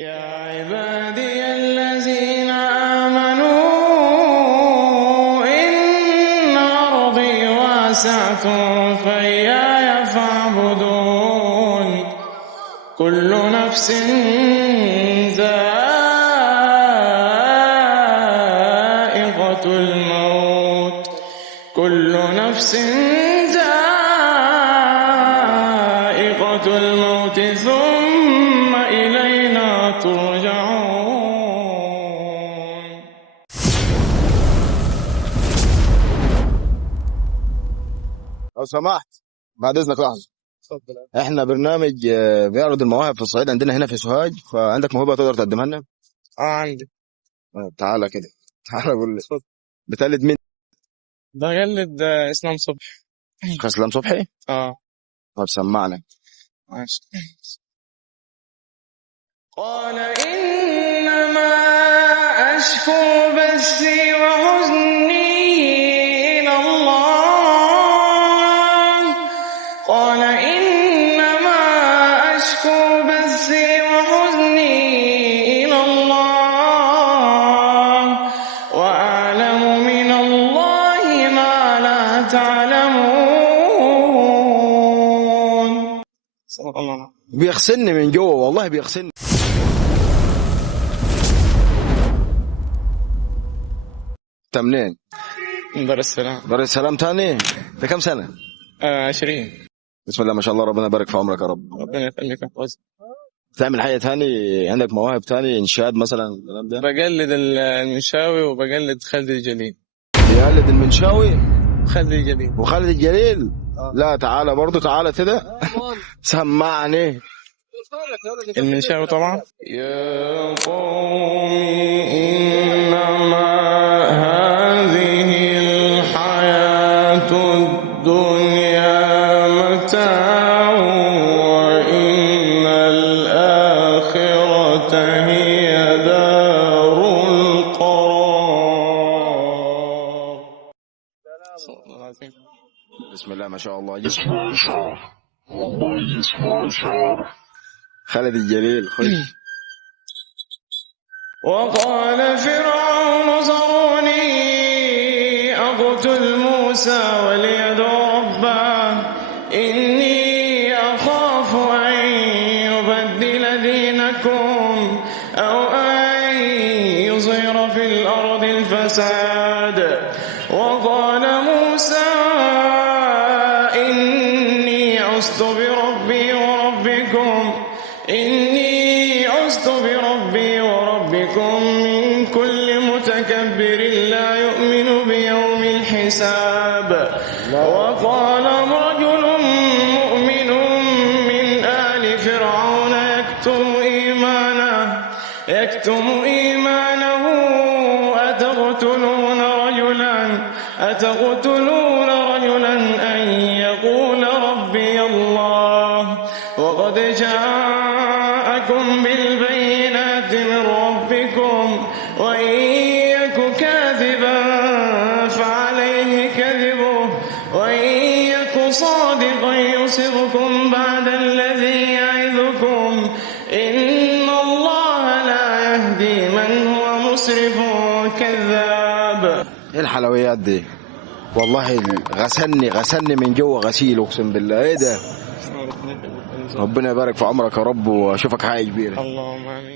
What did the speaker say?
يا عبادي الذين آمنوا إن أرضي واسعة فإياي فاعبدون. كل نفس ذائقة الموت. كل نفس ذائقة الموت ثم إلينا ترجعون. لو سمحت بعد اذنك لحظه. اتفضل. احنا برنامج بيعرض المواهب في الصعيد عندنا هنا في سوهاج، فعندك موهبه تقدر تقدمها لنا؟ عندي. تعالى كده، تعالى قول لي. بتقلد مين؟ بقلد اسلام صبحي. اسلام صبحي؟ اه طب سمعنا. ماشي. قال إنما أشكو بثي وحزني إلى الله. قال إنما أشكو بثي وحزني إلى الله وأعلم من الله ما لا تعلمون. صدق الله. بيغسلني من جوه والله بيغسلني. انت منين؟ من دار السلام. دار السلام تاني؟ ده كم سنه؟ 20. بسم الله ما شاء الله، ربنا يبارك في عمرك يا رب. ربنا يخليك ويحفظك. تعمل حاجه تاني؟ عندك مواهب تاني، انشاد مثلا الكلام ده؟ بقلد المنشاوي وبقلد خالد الجليل. بيقلد المنشاوي خالد الجليل وخالد الجليل. لا تعالى برضو، تعالى كده سمعني. المنشاوي طبعا. يا قوم إنما هذه الحياة الدنيا متاع وإن الآخرة هي دار القرار. صدق الله العظيم. بسم الله ما شاء الله. خالد الجليل خش. وقال فرعون ذروني أقتل موسى وليدع ربه إني أخاف أن يبدل دينكم أو أن يظهر في الأرض الفساد. وقال موسى إني عزت بربي وربكم من كل متكبر لا يؤمن بيوم الحساب. وقال رجل مؤمن من آل فرعون يكتم إيمانه أتقتلون رجلا أن يقول ربي الله وقد جاءكم بالبينات من ربكم وإن يك كاذبا فعليه كذبه وإن يك صادقا يصبكم بعد الذي يعظكم إن الله لا يهدي من هو مسرف كذاب. ايه الحلويات دي؟ والله غسلني من جوه غسيل، اقسم بالله. ايه ده؟ ربنا يبارك في عمرك يا رب واشوفك حاجه كبيره. اللهم آمين.